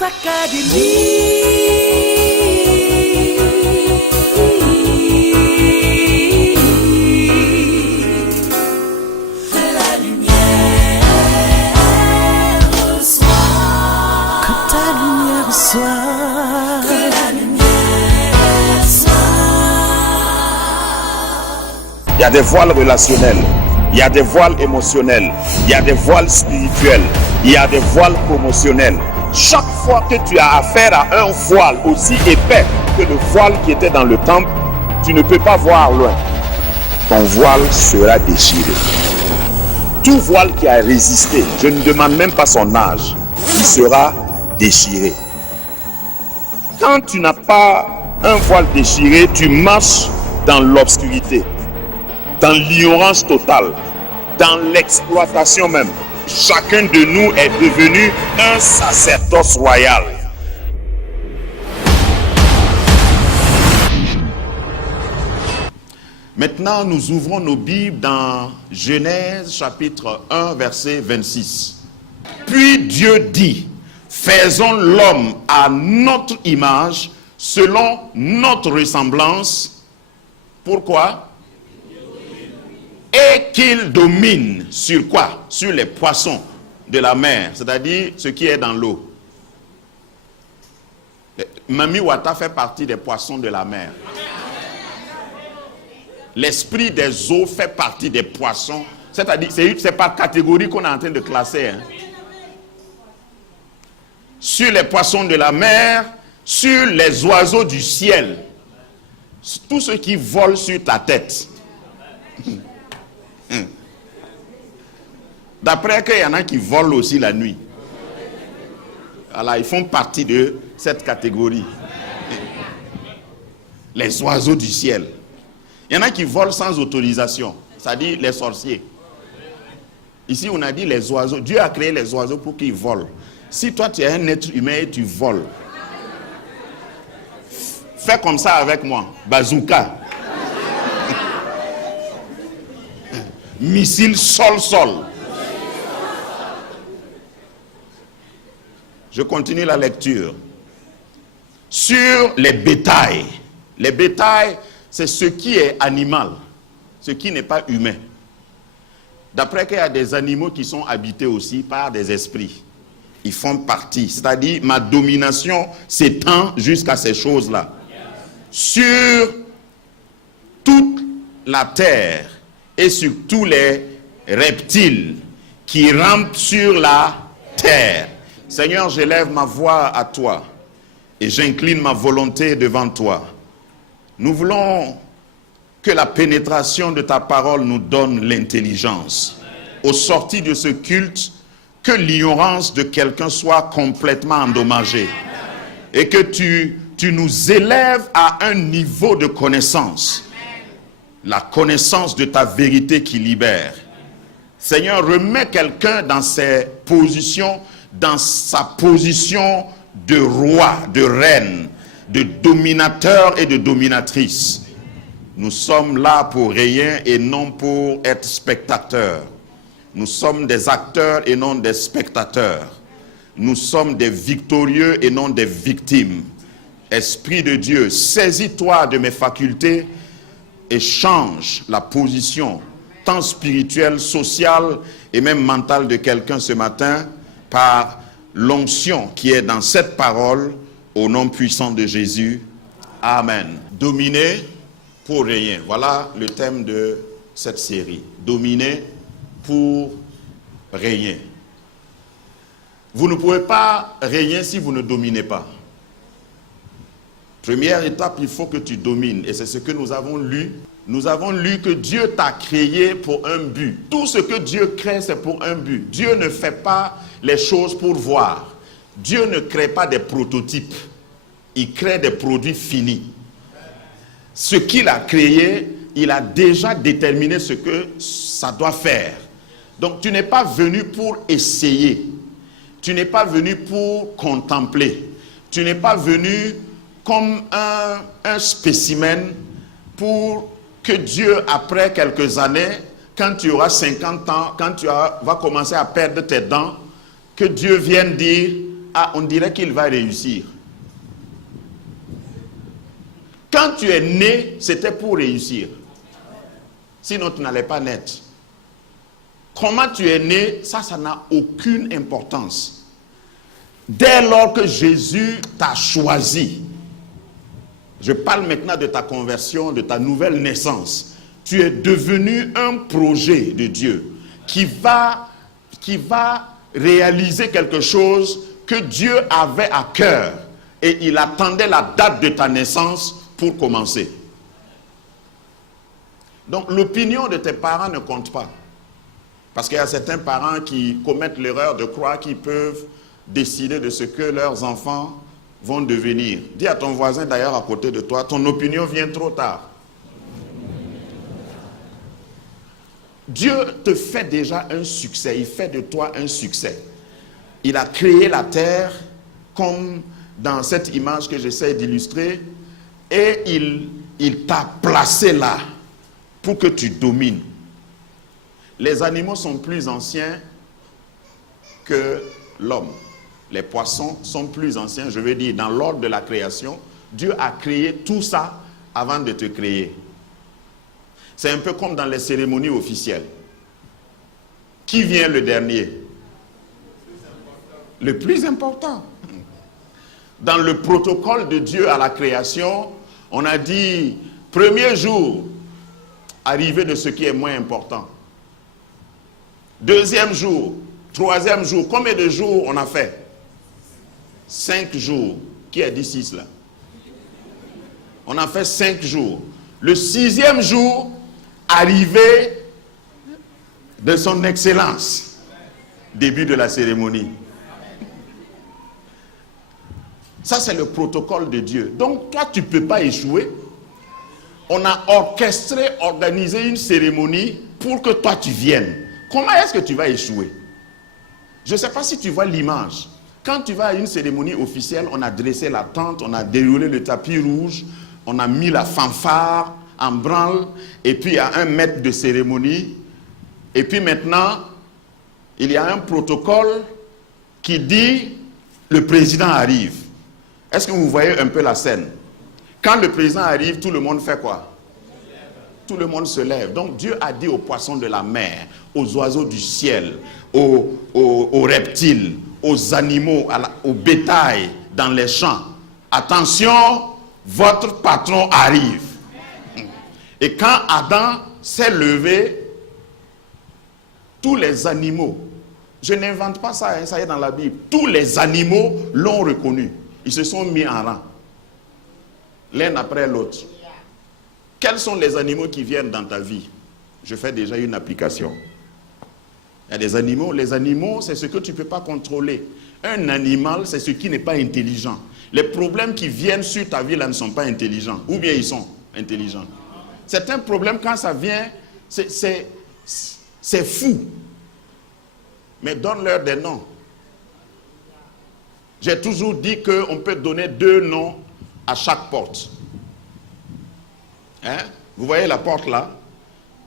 Il y a des voiles relationnels, il y a des voiles émotionnels, il y a des voiles spirituels, il y a des voiles promotionnels. Chaque fois que tu as affaire à un voile aussi épais que le voile qui était dans le temple, tu ne peux pas voir loin. Ton voile sera déchiré. Tout voile qui a résisté, je ne demande même pas son âge, il sera déchiré. Quand tu n'as pas un voile déchiré, tu marches dans l'obscurité, dans l'ignorance totale, dans l'exploitation même. Chacun de nous est devenu un sacerdoce royal. Maintenant, nous ouvrons nos Bibles dans Genèse chapitre 1, verset 26. Puis Dieu dit, faisons l'homme à notre image, selon notre ressemblance. Pourquoi? Et qu'il domine sur quoi? Sur les poissons de la mer, c'est-à-dire ce qui est dans l'eau. Mami Wata fait partie des poissons de la mer. L'esprit des eaux fait partie des poissons, c'est-à-dire c'est par catégorie qu'on est en train de classer. Hein. Sur les poissons de la mer, sur les oiseaux du ciel, tous ceux qui volent sur ta tête. D'après qu'il y en a qui volent aussi la nuit. Alors ils font partie de cette catégorie. Les oiseaux du ciel. Il y en a qui volent sans autorisation, c'est-à-dire les sorciers. Ici on a dit les oiseaux. Dieu a créé les oiseaux pour qu'ils volent. Si toi tu es un être humain et tu voles, fais comme ça avec moi. Bazooka. Missile sol-sol. Je continue la lecture. Sur les bétails. Les bétails, c'est ce qui est animal, ce qui n'est pas humain. D'après qu'il y a des animaux qui sont habités aussi par des esprits. Ils font partie. C'est-à-dire, ma domination s'étend jusqu'à ces choses-là. Sur toute la terre et sur tous les reptiles qui rampent sur la terre. Seigneur, j'élève ma voix à toi et j'incline ma volonté devant toi. Nous voulons que la pénétration de ta parole nous donne l'intelligence. Au sortir de ce culte, que l'ignorance de quelqu'un soit complètement endommagée. Et que tu nous élèves à un niveau de connaissance. La connaissance de ta vérité qui libère. Seigneur, remets quelqu'un dans ses positions, dans sa position de roi, de reine, de dominateur et de dominatrice. Nous sommes là pour rien et non pour être spectateurs. Nous sommes des acteurs et non des spectateurs. Nous sommes des victorieux et non des victimes. Esprit de Dieu, saisis-toi de mes facultés et change la position tant spirituelle, sociale et même mentale de quelqu'un ce matin par l'onction qui est dans cette parole au nom puissant de Jésus. Amen. Dominer pour rien. Voilà le thème de cette série. Dominer pour rien. Vous ne pouvez pas régner si vous ne dominez pas. Première étape, il faut que tu domines. Et c'est ce que nous avons lu. Nous avons lu que Dieu t'a créé pour un but. Tout ce que Dieu crée, c'est pour un but. Dieu ne fait pas les choses pour voir. Dieu ne crée pas des prototypes. Il crée des produits finis. Ce qu'il a créé, il a déjà déterminé ce que ça doit faire. Donc tu n'es pas venu pour essayer. Tu n'es pas venu pour contempler. Tu n'es pas venu comme un spécimen pour que Dieu, après quelques années, quand tu auras 50 ans, quand tu vas commencer à perdre tes dents, que Dieu vienne dire, on dirait qu'il va réussir. Quand tu es né, c'était pour réussir. Sinon, tu n'allais pas naître. Comment tu es né, ça n'a aucune importance. Dès lors que Jésus t'a choisi, je parle maintenant de ta conversion, de ta nouvelle naissance. Tu es devenu un projet de Dieu qui va réaliser quelque chose que Dieu avait à cœur. Et il attendait la date de ta naissance pour commencer. Donc l'opinion de tes parents ne compte pas. Parce qu'il y a certains parents qui commettent l'erreur de croire qu'ils peuvent décider de ce que leurs enfants vont devenir. Dis à ton voisin d'ailleurs à côté de toi, ton opinion vient trop tard. Dieu te fait déjà un succès, il fait de toi un succès. Il a créé la terre comme dans cette image que j'essaie d'illustrer et il t'a placé là pour que tu domines. Les animaux sont plus anciens que l'homme. Les poissons sont plus anciens, je veux dire, dans l'ordre de la création. Dieu a créé tout ça avant de te créer. C'est un peu comme dans les cérémonies officielles. Qui vient le dernier? Le plus important. Dans le protocole de Dieu à la création, on a dit, premier jour, arrivée de ce qui est moins important. Deuxième jour, troisième jour, combien de jours on a fait? 5 jours. Qui a dit 6 là? On a fait 5 jours. Le 6e jour, arrivée de son excellence. Début de la cérémonie. Ça, c'est le protocole de Dieu. Donc, toi, tu ne peux pas échouer. On a orchestré, organisé une cérémonie pour que toi, tu viennes. Comment est-ce que tu vas échouer? Je ne sais pas si tu vois l'image. Quand tu vas à une cérémonie officielle, on a dressé la tente, on a déroulé le tapis rouge, on a mis la fanfare en branle, et puis il y a un maître de cérémonie. Et puis maintenant, il y a un protocole qui dit, le président arrive. Est-ce que vous voyez un peu la scène? Quand le président arrive, tout le monde fait quoi? Tout le monde se lève. Donc Dieu a dit aux poissons de la mer, aux oiseaux du ciel, aux reptiles, aux animaux, au bétail dans les champs, attention, votre patron arrive. Et quand Adam s'est levé, tous les animaux, je n'invente pas ça, hein, ça y est dans la Bible, tous les animaux l'ont reconnu. Ils se sont mis en rang, l'un après l'autre. Quels sont les animaux qui viennent dans ta vie? Je fais déjà une application. Il y a des animaux. Les animaux, c'est ce que tu ne peux pas contrôler. Un animal, c'est ce qui n'est pas intelligent. Les problèmes qui viennent sur ta vie, là, ne sont pas intelligents. Ou bien ils sont intelligents. Certains problèmes, quand ça vient, c'est fou. Mais donne-leur des noms. J'ai toujours dit qu'on peut donner 2 noms à chaque porte. Hein? Vous voyez la porte là?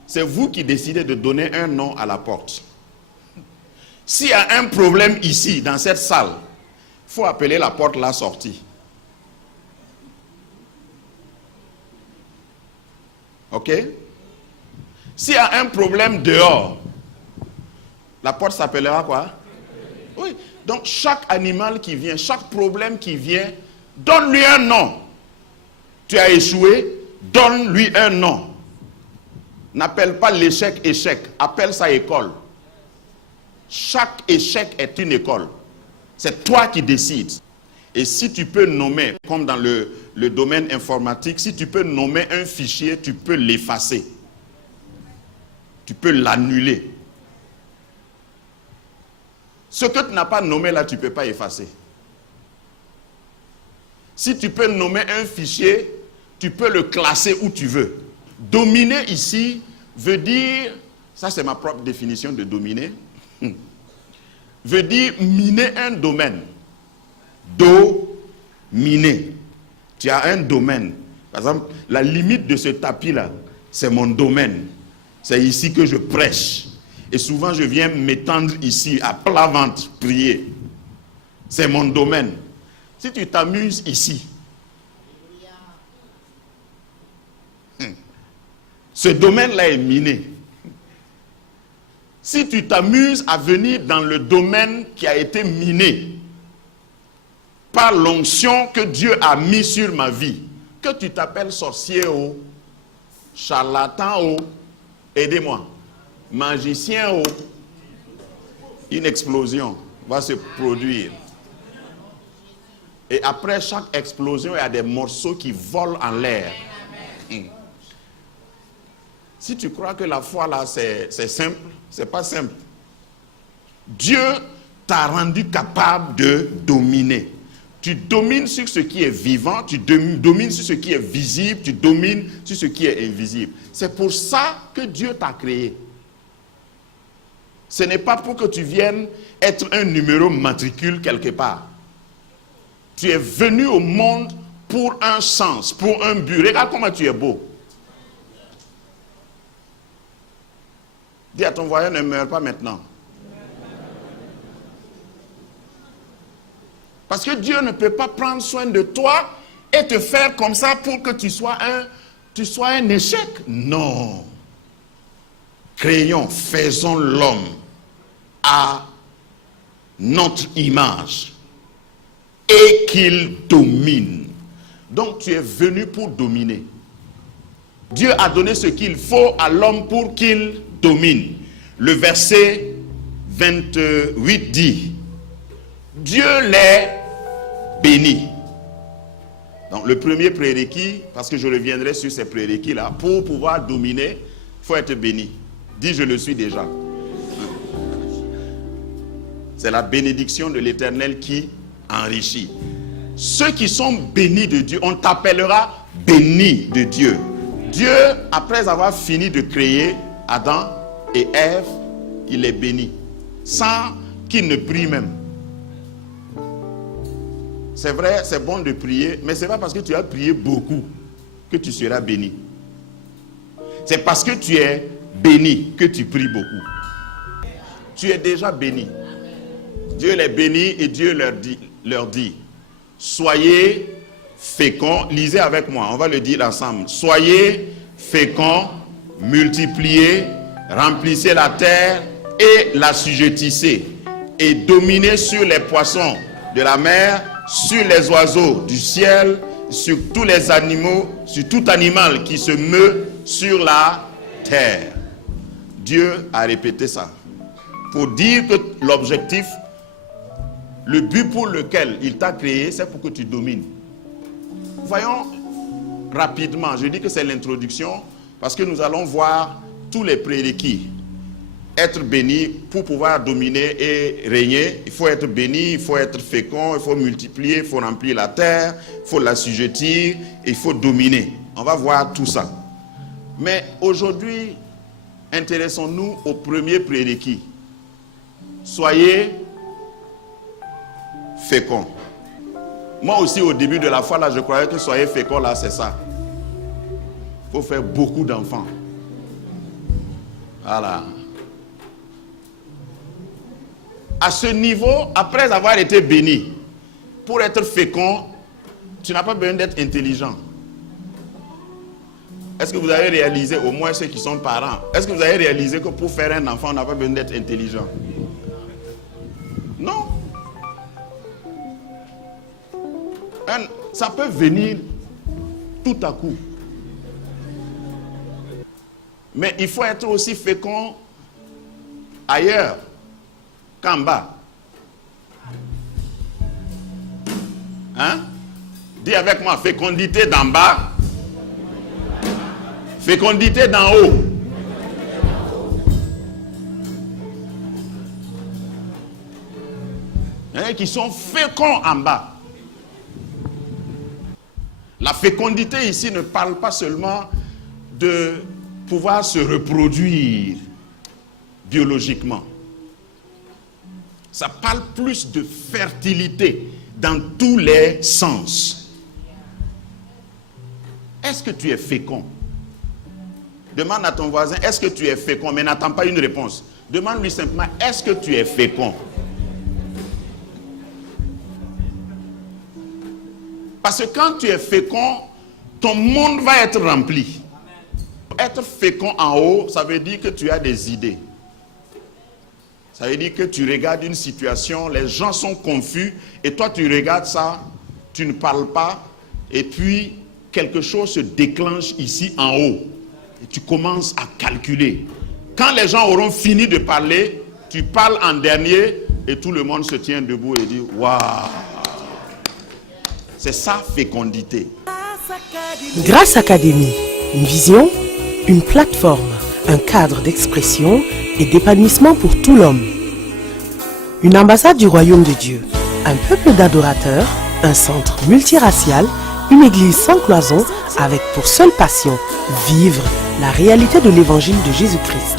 C'est vous qui décidez de donner un nom à la porte. S'il y a un problème ici, dans cette salle, il faut appeler la porte la sortie. Ok? S'il y a un problème dehors, la porte s'appellera quoi? Oui. Donc chaque animal qui vient, chaque problème qui vient, donne-lui un nom. Tu as échoué, donne-lui un nom. N'appelle pas l'échec échec, appelle ça école. Chaque échec est une école. C'est toi qui décides. Et si tu peux nommer, comme dans le domaine informatique, si tu peux nommer un fichier, tu peux l'effacer. Tu peux l'annuler. Ce que tu n'as pas nommé là, tu ne peux pas effacer. Si tu peux nommer un fichier, tu peux le classer où tu veux. Dominer ici veut dire, ça c'est ma propre définition de dominer, veut dire miner un domaine. Dominer. Tu as un domaine. Par exemple, la limite de ce tapis-là, c'est mon domaine. C'est ici que je prêche. Et souvent, je viens m'étendre ici, à plat ventre, prier. C'est mon domaine. Si tu t'amuses ici, ce domaine-là est miné. Si tu t'amuses à venir dans le domaine qui a été miné par l'onction que Dieu a mis sur ma vie, que tu t'appelles sorcier ou charlatan ou, aidez-moi, magicien ou, une explosion va se produire. Et après chaque explosion, il y a des morceaux qui volent en l'air. Si tu crois que la foi là c'est simple, c'est pas simple. Dieu t'a rendu capable de dominer. Tu domines sur ce qui est vivant, tu domines sur ce qui est visible, tu domines sur ce qui est invisible. C'est pour ça que Dieu t'a créé. Ce n'est pas pour que tu viennes être un numéro matricule quelque part. Tu es venu au monde pour un sens, pour un but. Regarde comment tu es beau. Dis à ton voisin, ne meurs pas maintenant. Parce que Dieu ne peut pas prendre soin de toi et te faire comme ça pour que tu sois un échec. Non. Créons, faisons l'homme à notre image et qu'il domine. Donc tu es venu pour dominer. Dieu a donné ce qu'il faut à l'homme pour qu'il domine. Le verset 28 dit, Dieu les bénit. Donc le premier prérequis, parce que je reviendrai sur ces prérequis-là, pour pouvoir dominer, il faut être béni. Dis, je le suis déjà. C'est la bénédiction de l'Éternel qui enrichit. Ceux qui sont bénis de Dieu, on t'appellera béni de Dieu. Dieu, après avoir fini de créer Adam et Ève, il les bénit, sans qu'ils ne prient même. C'est vrai, c'est bon de prier, mais ce n'est pas parce que tu as prié beaucoup que tu seras béni. C'est parce que tu es béni que tu pries beaucoup. Tu es déjà béni. Dieu les bénit et Dieu leur dit, soyez féconds. Lisez avec moi, on va le dire ensemble. Soyez féconds, multipliez, remplissez la terre et l'assujettissez, et dominez sur les poissons de la mer, sur les oiseaux du ciel, sur tous les animaux, sur tout animal qui se meut sur la terre. Dieu a répété ça pour dire que l'objectif, le but pour lequel il t'a créé, c'est pour que tu domines. Voyons rapidement, je dis que c'est l'introduction parce que nous allons voir tous les prérequis. Être béni pour pouvoir dominer et régner, il faut être béni, il faut être fécond, il faut multiplier, il faut remplir la terre, il faut l'assujettir, il faut dominer. On va voir tout ça. Mais aujourd'hui, intéressons-nous au premier prérequis. Soyez fécond. Moi aussi, au début de la foi, là, je croyais que soyez fécond, là, c'est ça. Il faut faire beaucoup d'enfants. Voilà. À ce niveau, après avoir été béni, pour être fécond, tu n'as pas besoin d'être intelligent. Est-ce que vous avez réalisé, au moins ceux qui sont parents, est-ce que vous avez réalisé que pour faire un enfant, on n'a pas besoin d'être intelligent? Non. Ça peut venir tout à coup. Mais il faut être aussi fécond ailleurs qu'en bas. Hein? Dis avec moi, fécondité d'en bas, fécondité d'en haut. Il y en a qui sont féconds en bas. La fécondité ici ne parle pas seulement de pouvoir se reproduire biologiquement. Ça parle plus de fertilité dans tous les sens. Est-ce que tu es fécond? Demande à ton voisin, est-ce que tu es fécond? Mais n'attends pas une réponse. Demande-lui simplement, est-ce que tu es fécond? Parce que quand tu es fécond, ton monde va être rempli. Être fécond en haut, ça veut dire que tu as des idées. Ça veut dire que tu regardes une situation, les gens sont confus, et toi tu regardes ça, tu ne parles pas, et puis quelque chose se déclenche ici en haut. Et tu commences à calculer. Quand les gens auront fini de parler, tu parles en dernier, et tout le monde se tient debout et dit « Waouh !» C'est ça, fécondité. Grâce Académie, une vision, une plateforme, un cadre d'expression et d'épanouissement pour tout l'homme. Une ambassade du royaume de Dieu, un peuple d'adorateurs, un centre multiracial, une église sans cloison avec pour seule passion vivre la réalité de l'évangile de Jésus-Christ.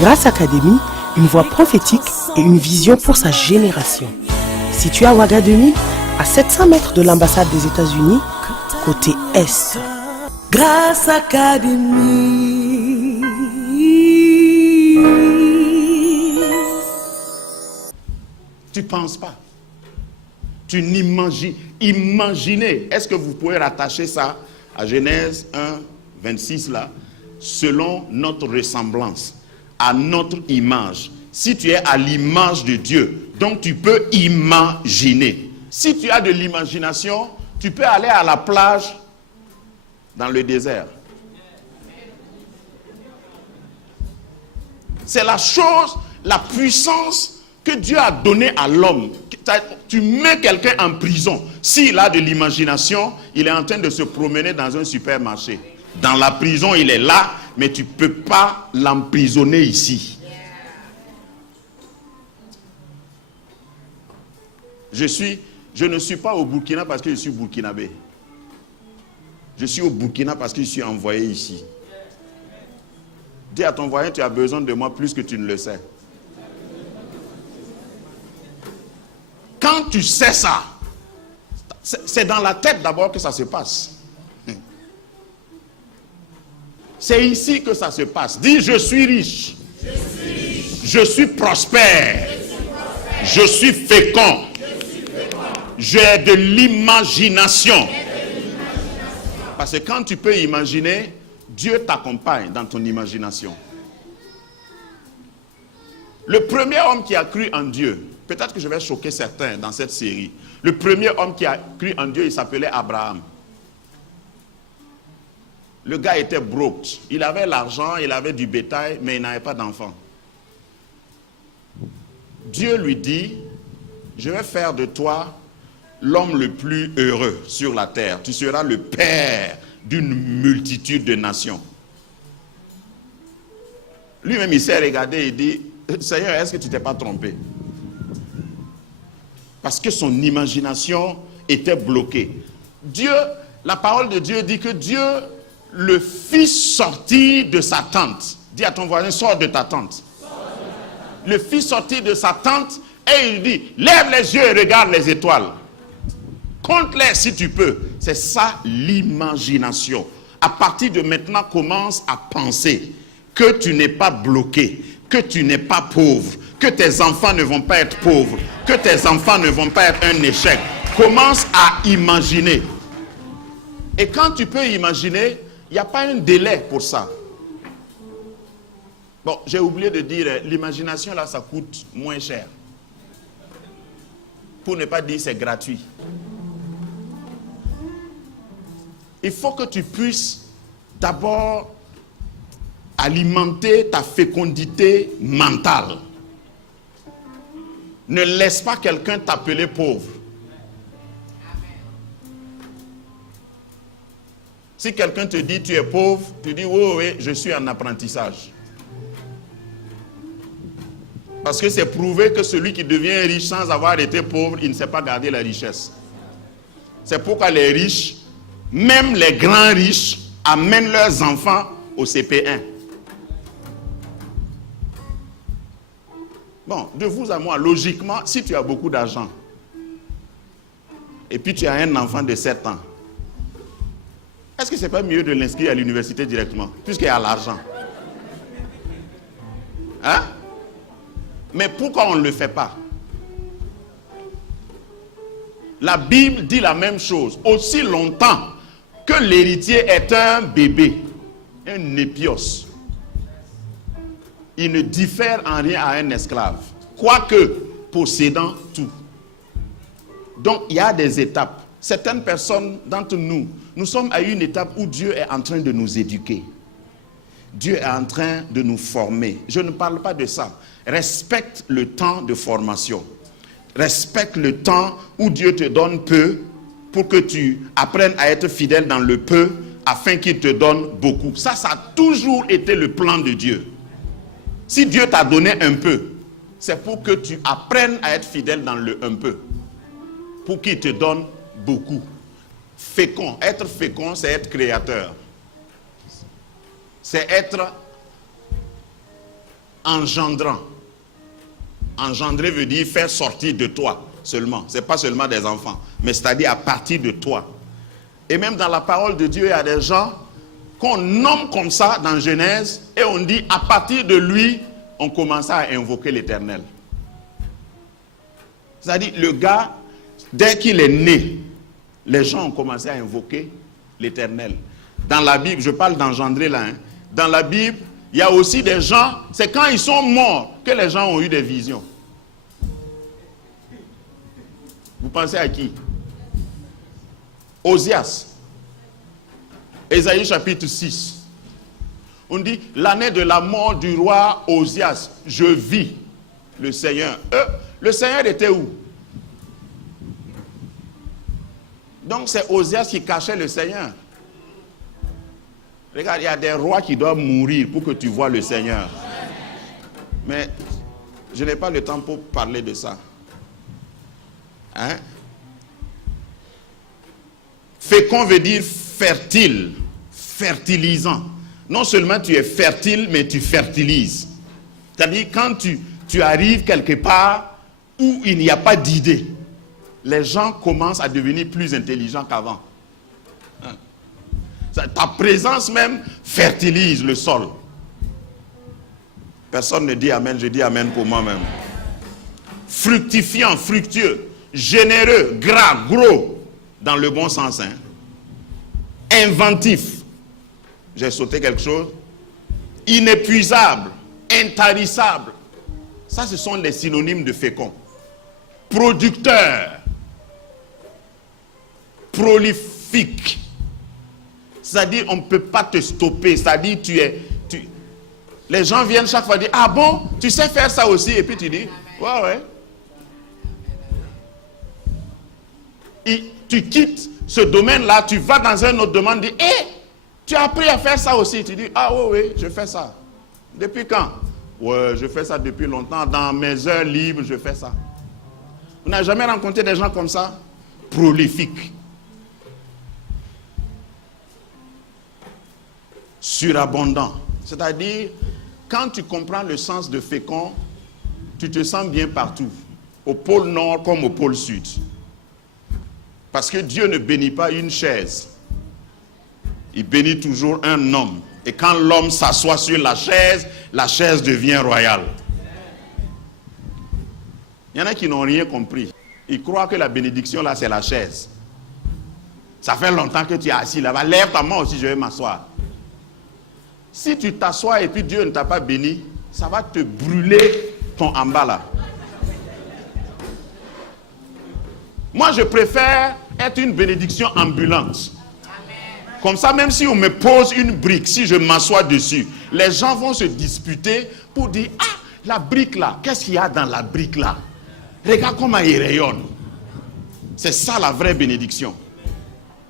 Grâce Académie, une voix prophétique et une vision pour sa génération. Situé à Ouagadougou, à 700 mètres de l'ambassade des États-Unis, côté Est. Grâce Académie. Tu ne penses pas. Tu n'imagines. Imaginez. Est-ce que vous pouvez rattacher ça à Genèse 1, 26 là? Selon notre ressemblance, à notre image. Si tu es à l'image de Dieu, donc tu peux imaginer. Si tu as de l'imagination, tu peux aller à la plage dans le désert. C'est la chose, la puissance que Dieu a donnée à l'homme. Tu mets quelqu'un en prison. S'il a de l'imagination, il est en train de se promener dans un supermarché. Dans la prison, il est là, mais tu ne peux pas l'emprisonner ici. Je ne suis pas au Burkina parce que je suis burkinabé. Je suis au Burkina parce que je suis envoyé ici. Dis à ton voisin, tu as besoin de moi plus que tu ne le sais. Quand tu sais ça, c'est dans la tête d'abord que ça se passe. C'est ici que ça se passe. Dis, je suis riche. Je suis prospère. Je suis fécond. J'ai de l'imagination. Parce que quand tu peux imaginer, Dieu t'accompagne dans ton imagination. Le premier homme qui a cru en Dieu, peut-être que je vais choquer certains dans cette série. Le premier homme qui a cru en Dieu, il s'appelait Abraham. Le gars était broke. Il avait l'argent, il avait du bétail, mais il n'avait pas d'enfant. Dieu lui dit, je vais faire de toi l'homme le plus heureux sur la terre. Tu seras le père d'une multitude de nations. Lui-même, il s'est regardé et dit, Seigneur, est-ce que tu t'es pas trompé? Parce que son imagination était bloquée. Dieu, la parole de Dieu dit que Dieu le fit sortir de sa tente. Dis à ton voisin, sors de ta tente. Le fit sortir de sa tente et il dit, lève les yeux et regarde les étoiles. Compte-les si tu peux. C'est ça l'imagination. À partir de maintenant, commence à penser que tu n'es pas bloqué, que tu n'es pas pauvre, que tes enfants ne vont pas être pauvres, que tes enfants ne vont pas être un échec. Commence à imaginer. Et quand tu peux imaginer, il n'y a pas un délai pour ça. Bon, j'ai oublié de dire, l'imagination là, ça coûte moins cher. Pour ne pas dire c'est gratuit. Il faut que tu puisses d'abord alimenter ta fécondité mentale. Ne laisse pas quelqu'un t'appeler pauvre. Si quelqu'un te dit tu es pauvre, tu dis oui, je suis en apprentissage. Parce que c'est prouvé que celui qui devient riche sans avoir été pauvre, il ne sait pas garder la richesse. C'est pourquoi les riches, même les grands riches, amènent leurs enfants au CP1. Bon, de vous à moi, logiquement, si tu as beaucoup d'argent, et puis tu as un enfant de 7 ans, est-ce que ce n'est pas mieux de l'inscrire à l'université directement, puisqu'il y a l'argent? Hein? Mais pourquoi on ne le fait pas? La Bible dit la même chose. Aussi longtemps que l'héritier est un bébé, un épios, il ne diffère en rien à un esclave, quoique possédant tout. Donc il y a des étapes. Certaines personnes d'entre nous, nous sommes à une étape où Dieu est en train de nous éduquer. Dieu est en train de nous former. Je ne parle pas de ça. Respecte le temps de formation. Respecte le temps où Dieu te donne peu pour que tu apprennes à être fidèle dans le peu afin qu'il te donne beaucoup. Ça a toujours été le plan de Dieu. Si Dieu t'a donné un peu, c'est pour que tu apprennes à être fidèle dans le un peu. Pour qu'il te donne beaucoup. Fécond. Être fécond, c'est être créateur. C'est être engendrant. Engendrer veut dire faire sortir de toi seulement. Ce n'est pas seulement des enfants, mais c'est-à-dire à partir de toi. Et même dans la parole de Dieu, il y a des gens qu'on nomme comme ça dans Genèse et on dit à partir de lui, on commence à invoquer l'Éternel. C'est-à-dire le gars, dès qu'il est né, les gens ont commencé à invoquer l'Éternel. Dans la Bible, je parle d'engendrer là, dans la Bible, il y a aussi des gens, c'est quand ils sont morts que les gens ont eu des visions. Vous pensez à qui? Osias. Ésaïe chapitre 6. On dit, l'année de la mort du roi Osias, je vis le Seigneur. Le Seigneur était où? Donc c'est Osias qui cachait le Seigneur. Regarde, il y a des rois qui doivent mourir pour que tu vois le Seigneur. Mais je n'ai pas le temps pour parler de ça. Hein? Fécond veut dire fertile, fertilisant. Non seulement tu es fertile, mais tu fertilises. C'est-à-dire quand tu arrives quelque part où il n'y a pas d'idée, les gens commencent à devenir plus intelligents qu'avant. Hein? Ta présence même fertilise le sol. Personne ne dit amen, je dis amen pour moi-même. Fructifiant, fructueux, généreux, gras, gros, dans le bon sens. Hein. Inventif. J'ai sauté quelque chose. Inépuisable, intarissable. Ça, ce sont les synonymes de fécond. Producteur. Prolifique. C'est-à-dire, on ne peut pas te stopper. C'est-à-dire, les gens viennent chaque fois dire, ah bon, tu sais faire ça aussi? Et puis tu dis, ouais. Et tu quittes ce domaine-là, tu vas dans un autre domaine, tu dis, tu as appris à faire ça aussi. Tu dis, ah oui, je fais ça. Depuis quand? Ouais, je fais ça depuis longtemps. Dans mes heures libres, je fais ça. Vous n'avez jamais rencontré des gens comme ça? Prolifiques. Surabondant. C'est-à-dire, quand tu comprends le sens de fécond, tu te sens bien partout. Au pôle nord comme au pôle sud. Parce que Dieu ne bénit pas une chaise. Il bénit toujours un homme. Et quand l'homme s'assoit sur la chaise devient royale. Il y en a qui n'ont rien compris. Ils croient que la bénédiction là, c'est la chaise. Ça fait longtemps que tu es assis là-bas. Lève ta main aussi, je vais m'asseoir. Si tu t'assois et puis Dieu ne t'a pas béni, ça va te brûler ton en bas là. Moi, je préfère être une bénédiction ambulante. Comme ça, même si on me pose une brique, si je m'assois dessus, les gens vont se disputer pour dire, ah, la brique là, qu'est-ce qu'il y a dans la brique là? Regarde comment il rayonne. C'est ça la vraie bénédiction.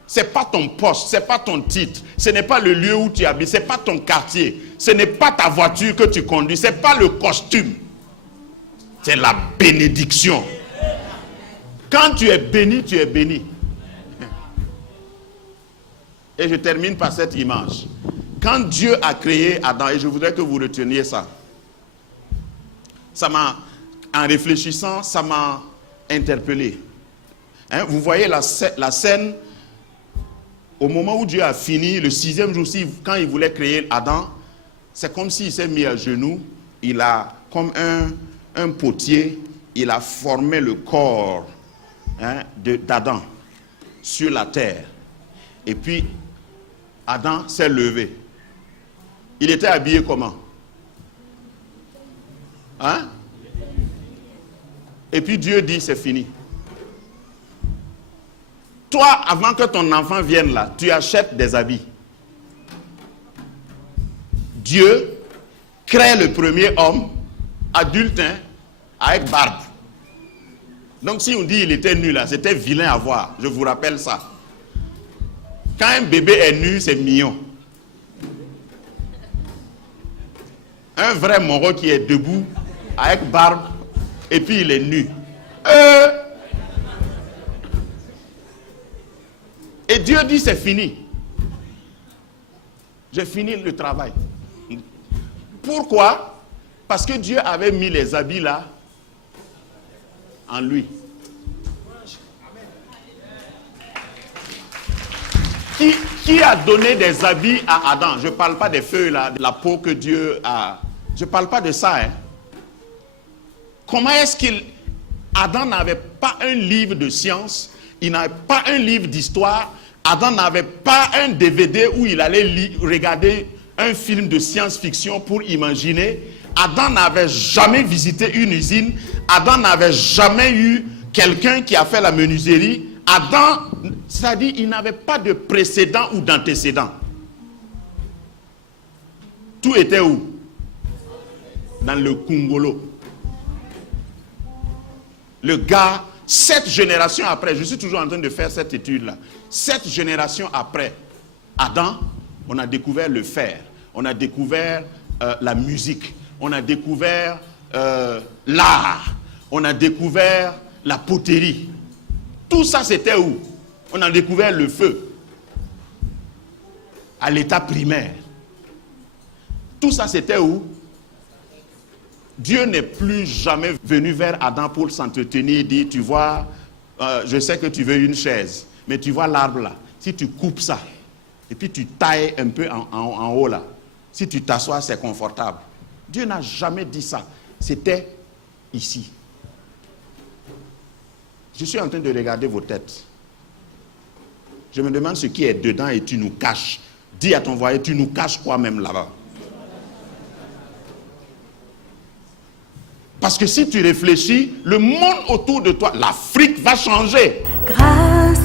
Ce n'est pas ton poste, ce n'est pas ton titre, ce n'est pas le lieu où tu habites, ce n'est pas ton quartier, ce n'est pas ta voiture que tu conduis, ce n'est pas le costume. C'est la bénédiction. Quand tu es béni, tu es béni. Et je termine par cette image. Quand Dieu a créé Adam, et je voudrais que vous reteniez ça, en réfléchissant, ça m'a interpellé. Hein, vous voyez la scène, au moment où Dieu a fini, le 6e jour, quand il voulait créer Adam, c'est comme s'il s'est mis à genoux, il a, comme un potier, il a formé le corps d'Adam sur la terre. Et puis, Adam s'est levé. Il était habillé comment? Hein? Et puis Dieu dit, c'est fini. Toi, avant que ton enfant vienne là, tu achètes des habits. Dieu crée le premier homme, adulte, avec barbe. Donc si on dit il était nu là, c'était vilain à voir. Je vous rappelle ça. Quand un bébé est nu, c'est mignon. Un vrai moro qui est debout, avec barbe, et puis il est nu. Et Dieu dit c'est fini. J'ai fini le travail. Pourquoi? Parce que Dieu avait mis les habits là en lui. Qui a donné des habits à Adam? Je ne parle pas des feuilles là, de la peau que Dieu a. Je ne parle pas de ça. Hein. Comment est-ce Adam n'avait pas un livre de science, il n'avait pas un livre d'histoire, Adam n'avait pas un DVD où il allait regarder un film de science-fiction pour imaginer. Adam n'avait jamais visité une usine. Adam n'avait jamais eu quelqu'un qui a fait la menuiserie. Adam, c'est-à-dire, il n'avait pas de précédent ou d'antécédent. Tout était où? Dans le Kungolo. Le gars, 7 générations après, je suis toujours en train de faire cette étude-là. 7 générations après Adam, on a découvert le fer, on a découvert la musique, on a découvert l'art, on a découvert la poterie. Tout ça, c'était où? On a découvert le feu, à l'état primaire. Tout ça, c'était où? Dieu n'est plus jamais venu vers Adam pour s'entretenir et dire, tu vois, je sais que tu veux une chaise, mais tu vois l'arbre là, si tu coupes ça, et puis tu tailles un peu en haut là, si tu t'assois, c'est confortable. Dieu n'a jamais dit ça. C'était ici. Je suis en train de regarder vos têtes. Je me demande ce qui est dedans et tu nous caches. Dis à ton voisin, tu nous caches quoi même là-bas? Parce que si tu réfléchis, le monde autour de toi, l'Afrique va changer. Grâce